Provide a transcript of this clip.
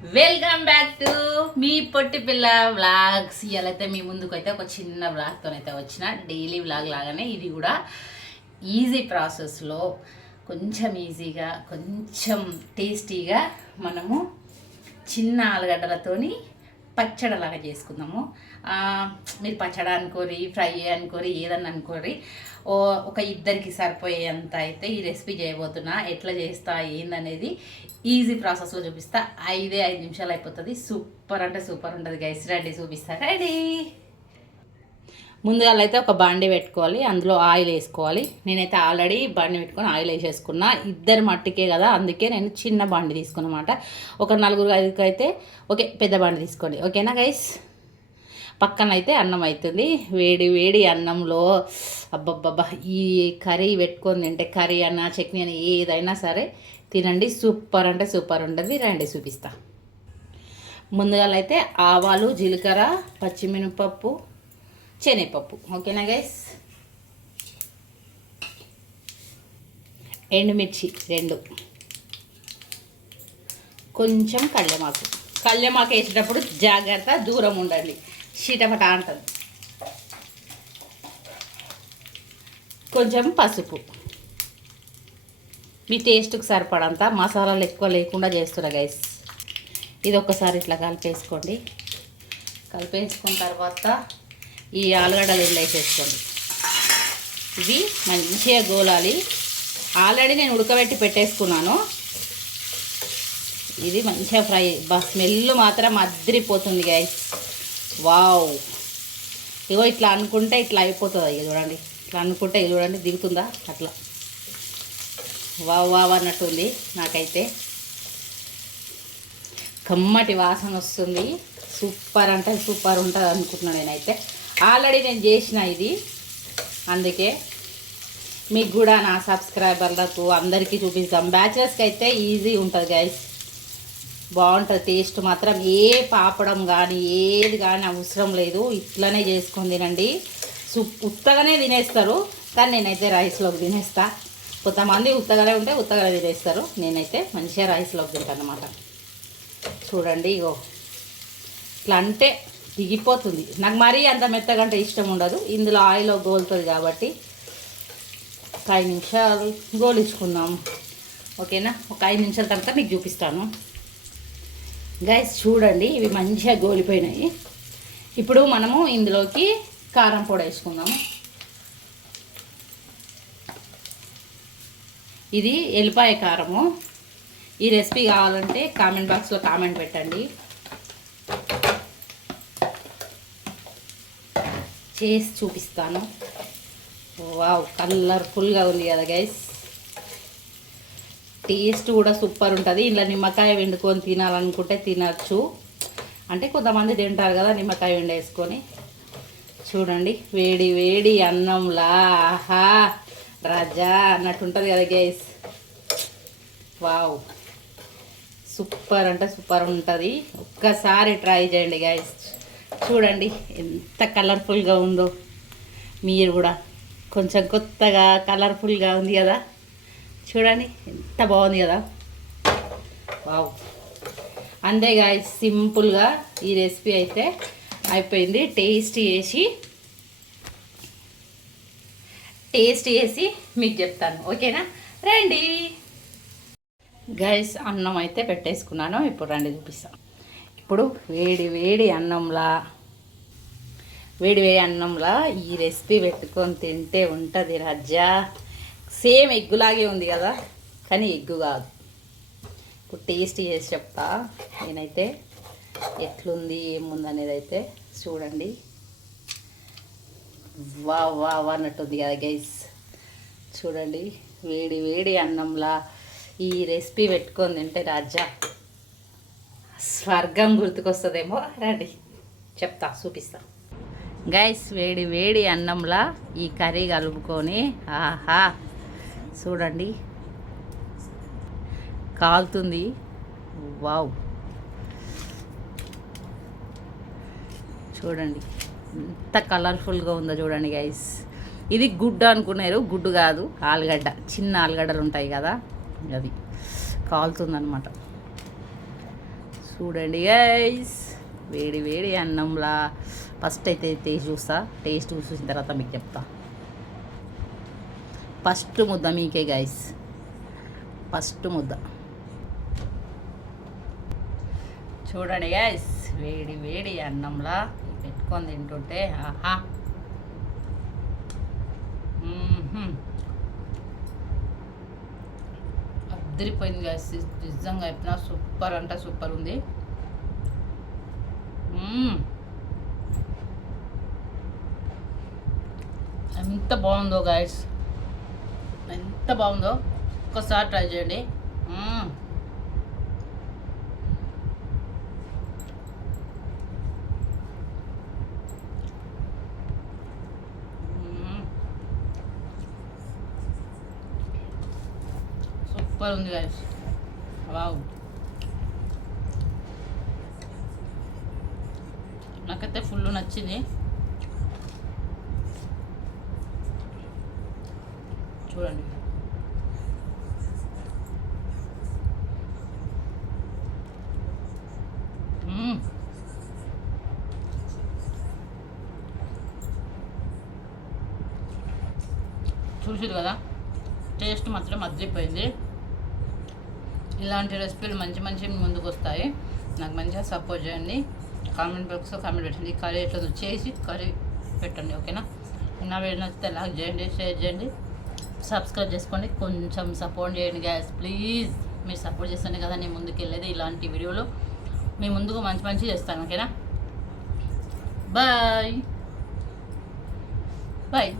Welcome back to me పొట్టి పిల్ల vlogs. ఇవాళైతే మీ ముందుకు అయితే ఒక చిన్న వ్లాగ్తోనైతే వచ్చిన డైలీ వ్లాగ్ లాగానే ఇది కూడా ఈజీ ప్రాసెస్లో కొంచెం ఈజీగా కొంచెం టేస్టీగా మనము చిన్న ఆలుగడ్డలతోని పచ్చడిలాగా చేసుకుందాము. మీరు పచ్చడి అనుకోరి, ఫ్రై అనుకోరి, ఏదన్నా అనుకోరి, ఒక ఇద్దరికి సరిపోయేంత అయితే ఈ రెసిపీ చేయబోతున్నా. ఎట్లా చేస్తా ఏందనేది ఈజీ ప్రాసెస్లో చూపిస్తా. 5 నిమిషాలు అయిపోతుంది. సూపర్ అంటే సూపర్ ఉంటుంది గైస్. రెడీ చూపిస్తా. రెడీ. ముందుగా అయితే ఒక బాండి పెట్టుకోవాలి, అందులో ఆయిల్ వేసుకోవాలి. నేనైతే ఆల్రెడీ బాండి పెట్టుకొని ఆయిల్ వేసేసుకున్నా. ఇద్దరు మట్టికే కదా, అందుకే నేను చిన్న బాండి తీసుకున్నమాట. ఒక 4-5కి అయితే ఓకే, పెద్ద బాండి తీసుకోండి. ఓకేనా గైస్? పక్కన అయితే అన్నం అవుతుంది. వేడి వేడి అన్నంలో అబ్బబ్బబ్బా ఈ కర్రీ పెట్టుకొని తింటే, కర్రీ అన్న చట్నీ అని ఏదైనా సరే తినండి. సూపర్ అంటే సూపర్ ఉంటుంది. రండి చూపిస్తా. ముందుగా అయితే ఆవాలు, జీలకర్ర, పచ్చిమిరపప్పు, శనగపప్పు. ఓకేనా గైస్? ఎండుమిర్చి 2, కొంచెం కళ్యమాకు. కళ్యమాకు వేసేటప్పుడు జాగ్రత్త, దూరం ఉండండి, చిటపట అంటుంది. కొంచెం పసుపు, మీ టేస్ట్కి సరిపడంత. మసాలాలు ఎక్కువ లేకుండా చేస్తున్నా గైస్. ఇది ఒక్కసారి ఇట్లా కలిపేసుకోండి. కలిపేసుకున్న తర్వాత ఈ ఆలుగడ్డలు ఇందులో వేసేసుకోండి. ఇవి మంచిగా గోలాలి. ఆల్రెడీ నేను ఉడకబెట్టి పెట్టేసుకున్నాను. ఇది మంచిగా ఫ్రై. స్మెల్ మాత్రం అదిరిపోతుంది గైస్. వావ్. ఇగో ఇట్లా అనుకుంటే ఇట్లా అయిపోతుంది. ఇక చూడండి, ఇట్లా అనుకుంటే ఇది చూడండి దిగుతుందా అట్లా. వావ్ వావ్ అన్నట్టుంది. నాకైతే కమ్మటి వాసన వస్తుంది. సూపర్ అంటే సూపర్ ఉంటుంది అనుకుంటున్నాను. నేనైతే ఆల్రెడీ నేను చేసిన ఇది, అందుకే మీకు కూడా నా సబ్స్క్రైబర్లకు అందరికీ చూపిస్తాం. బ్యాచిలర్స్కి అయితే ఈజీ ఉంటుంది గైస్. బాగుంటుంది. టేస్ట్ మాత్రం ఏ పాపడం కానీ ఏది కానీ అవసరం లేదు. ఇట్లనే చేసుకొని తినండి. ఉత్తగానే తినేస్తారు, కానీ నేనైతే రైస్లోకి తినేస్తా. కొంతమంది ఉత్తగానే ఉంటే ఉత్తగానే తినేస్తారు. నేనైతే మంచిగా రైస్లోకి తింటాను అన్నమాట. చూడండి, ఇగో ఇట్లా అంటే దిగిపోతుంది. నాకు మరీ అంత మెత్తగంటే ఇష్టం ఉండదు. ఇందులో ఆయిల్ గోలుతుంది కాబట్టి 5 నిమిషాలు గోలించుకుందాం. ఓకేనా? ఒక 5 నిమిషాల తర్వాత మీకు చూపిస్తాను గైస్. చూడండి, ఇవి మంచిగా గోలిపోయినాయి. ఇప్పుడు మనము ఇందులోకి కారం పొడి వేసుకుందాము. ఇది ఎల్లిపాయ కారము. ఈ రెసిపీ కావాలంటే కామెంట్ బాక్స్లో కామెంట్ పెట్టండి, చేసి చూపిస్తాను. వావ్, కలర్ఫుల్గా ఉంది కదా గైస్. టేస్ట్ కూడా సూపర్ ఉంటుంది. ఇలా నిమ్మకాయ వండుకొని తినాలనుకుంటే తినచ్చు. అంటే కొంతమంది తింటారు కదా నిమ్మకాయ వండేసుకొని. చూడండి, వేడి వేడి అన్నంలా ఆహా రాజా అన్నట్టు ఉంటుంది కదా గైస్. వావ్, సూపర్ అంటే సూపర్ ఉంటుంది. ఒక్కసారి ట్రై చేయండి గైస్. చూడండి ఎంత కలర్ఫుల్గా ఉందో. మీరు కూడా కొంచెం కొత్తగా కలర్ఫుల్గా ఉంది కదా. చూడండి ఎంత బాగుంది కదా. వావ్. అంతే గాయస్, సింపుల్గా ఈ రెసిపీ అయితే అయిపోయింది. టేస్ట్ చేసి మీకు చెప్తాను. ఓకేనా? రండి గైస్. అన్నం అయితే పెట్టేసుకున్నాను. ఇప్పుడు రండి చూపిస్తాను. ఇప్పుడు వేడి వేడి అన్నంలా ఈ రెసిపీ పెట్టుకొని తింటే ఉంటుంది రజ్జా. సేమ్ ఎగ్గులాగే ఉంది కదా, కానీ ఎగ్గు కాదు. ఇప్పుడు టేస్ట్ చేసి చెప్తా నేనైతే ఎట్లుంది ఏముంది అనేది అయితే. చూడండి, వా వా అన్నట్టుంది కదా గైస్. చూడండి, వేడి వేడి అన్నంలా ఈ రెసిపీ పెట్టుకొని తింటే రాజా స్వర్గం గుర్తుకొస్తుందేమో. రండి చెప్తా, చూపిస్తా గైస్. వేడి వేడి అన్నంలా ఈ కర్రీ కలుపుకొని ఆహా చూడండి, కాలుతుంది. వావ్, చూడండి ఎంత కలర్ఫుల్గా ఉందో చూడండి గైస్. ఇది గుడ్డు అనుకున్నారు, గుడ్డు కాదు, ఆలుగడ్డ. చిన్న ఆలుగడ్డలు ఉంటాయి కదా, అది కాలుతుందన్నమాట. చూడండి గైస్, వేడి వేడి అన్నంలా ఫస్ట్ అయితే టేస్ట్ చూస్తా. టేస్ట్ చూసిన తర్వాత మీకు చెప్తా. ఫస్ట్ ముద్ద మీకే గైస్, ఫస్ట్ ముద్ద చూడండి గైస్. వేడి వేడి అన్నంలా పెట్టుకొని తింటుంటే ఆహా, అద్దరిపోయింది గైస్. నిజంగా చెప్పిన సూపర్ అంటే సూపర్ ఉంది. ఎంత బాగుందో గైస్, ఎంత బాగుందో, ఒక్కసారి ట్రై చేయండి. సూపర్ ఉంది గైస్, వావ్. నాకైతే ఫుల్ నచ్చింది. చూడండి, చూసారు కదా, టేస్ట్ మాత్రం అదిరిపోయింది. ఇలాంటి రెసిపీలు మంచి మంచి ముందుకు వస్తాయి. నాకు మంచిగా సపోర్ట్ చేయండి. కామెంట్ బాక్స్లో కామెంట్ పెట్టండి. కర్రీ ఎట్లా చేసి కర్రీ పెట్టండి, ఓకేనా? నా వీడియో నచ్చితే లైక్ చేయండి, షేర్ చేయండి, సబ్స్క్రైబ్ చేసుకోండి. కొంచెం సపోర్ట్ చేయండి గ్యాస్ ప్లీజ్. మీరు సపోర్ట్ చేస్తేనే కదా నేను ముందుకు వెళ్ళేది. ఇలాంటి వీడియోలు మీ ముందుకు మంచి మంచి చేస్తాను, ఓకేనా? Bye bye.